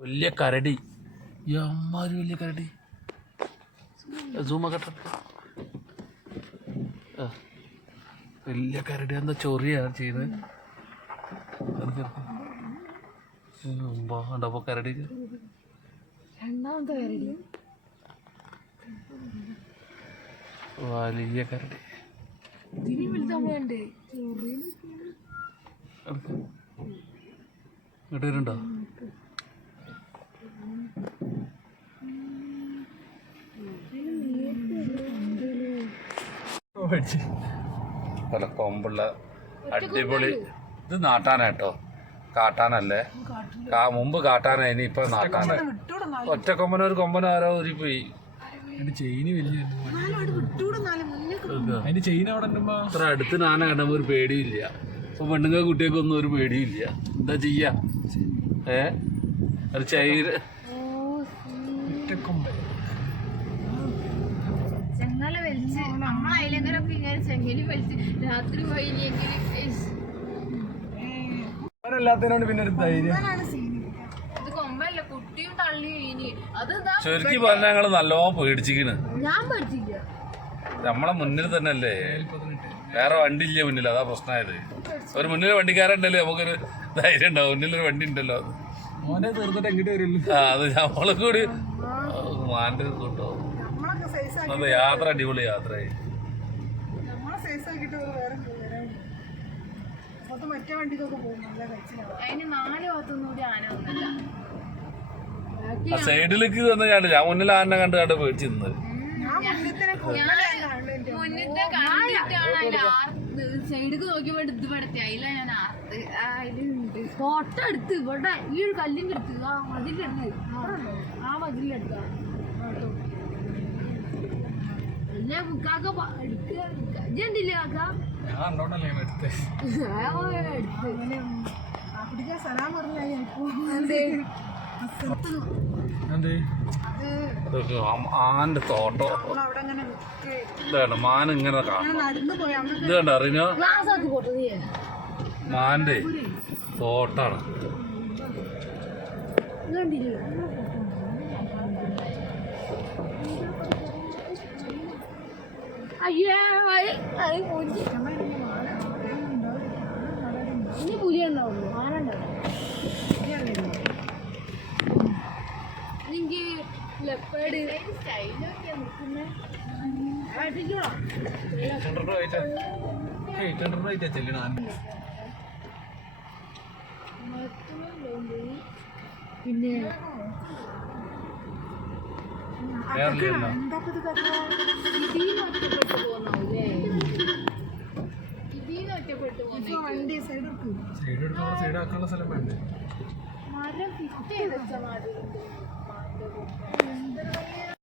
വലിയ കരടി. അമ്മാര് വലിയ കരടി. സൂമൊക്കെ വലിയ കരടി എന്താ ചൊറിയാണ് ചെയ്യുന്നത് ഉണ്ടപ്പോ കരടി. വലിയ കരടി. ഇങ്ങോട്ട് വരുന്നുണ്ടോ? പല കൊമ്പുള്ള അടിപൊളി ഇത് നാട്ടാനാട്ടോ. കാട്ടാനല്ലേ? കാ മുമ്പ് കാട്ടാനായിനി ഇപ്പൊ നാട്ടാന. ഒറ്റ കൊമ്പനോ ഒരു കൊമ്പനോ ആരോ ഒരു പോയി അതിന്റെ ചെയിന് വലിയ അതിന്റെ ചെയിൻ അവിടെ അത്ര അടുത്ത് നാന കണ്ടപ്പോ ഒരു പേടിയില്ല. ഇപ്പൊ പെണ്ണുങ്ങൾ കുട്ടികൾക്കൊന്നും ഒരു പേടിയില്ല. എന്താ ചെയ്യാ? ഏ? ഒരു ചൈര് ഒറ്റക്കൊമ്പൻ വലിച്ച് നമ്മളതിലെങ്ങനൊക്കെ ഇങ്ങനെ ചെങ്ങലി വലിച്ച് രാത്രി പോയില്ലെങ്കിൽ പിന്നെ ഒരു ധൈര്യം. ഇത് കൊമ്പല്ല കുട്ടിയും തള്ളി ഇനി. ചുരുക്കി ഞങ്ങൾ നല്ലോ പേടിച്ചിക്കണ് ഞാൻ പേടിച്ചില്ല നമ്മളെ മുന്നിൽ തന്നെ അല്ലേ വേറെ വണ്ടി ഇല്ല മുന്നിൽ? അതാ പ്രശ്നമായത് ഒരു മുന്നിൽ വണ്ടിക്കാരുണ്ടല്ലേ നമുക്കൊരു ധൈര്യം ഉണ്ടാവും. മുന്നിലൊരു വണ്ടി ഉണ്ടല്ലോ അത്. ആ അത് നമ്മളെ കൂടി. മാന്റെ കേട്ടോ അതെ യാത്ര അടിപൊളി യാത്രയായി. അതിന് നാല് ഭാഗത്തുനിന്നും കൂടി ആന വന്നല്ല. ആ സൈഡിലേക്ക് തന്നെ ഞാൻ ഞാൻ മുന്നിൽ ആനെ കണ്ട് കണ്ട് പേടിച്ച് നിന്നത് സൈഡിക്ക് നോക്കിയപ്പോ ഇത് പടത്തി. അതിലാ ഞാൻ ആർത്ത്. ആ, ഇതിലുണ്ട്. തൊട്ടടുത്ത് ഇവിടെ ഈ ഒരു കല്ലിന്റെ അടുത്ത്. ആ മതിലിന്റെ അടുത്ത്. ആ മതിലിന്റെ പിന്നെ കാക്ക? ഇജണ്ടില്ലേ കാക്ക ആന്റെ തോട്ടോ. ഇതാണ് മാൻ ഇങ്ങനെ ഇത് കണ്ട? അറിഞ്ഞോ? മാന്റെ തോട്ടാണ്. കണ്ടില്ലേ? അയ്യേ അയ് അയ് പുലി ഇനി പുലി ഉണ്ടാവുള്ളൂ. ആന ഉണ്ടാവും എനിക്ക് ലെപ്പേഡ് സ്റ്റൈലൊക്കെ നിൽക്കുന്നത് ആക്കാനുള്ള സ്ഥലം വേണ്ടേ? മരം ഫിറ്റ് ചെയ്ത് വെച്ച മാതിരി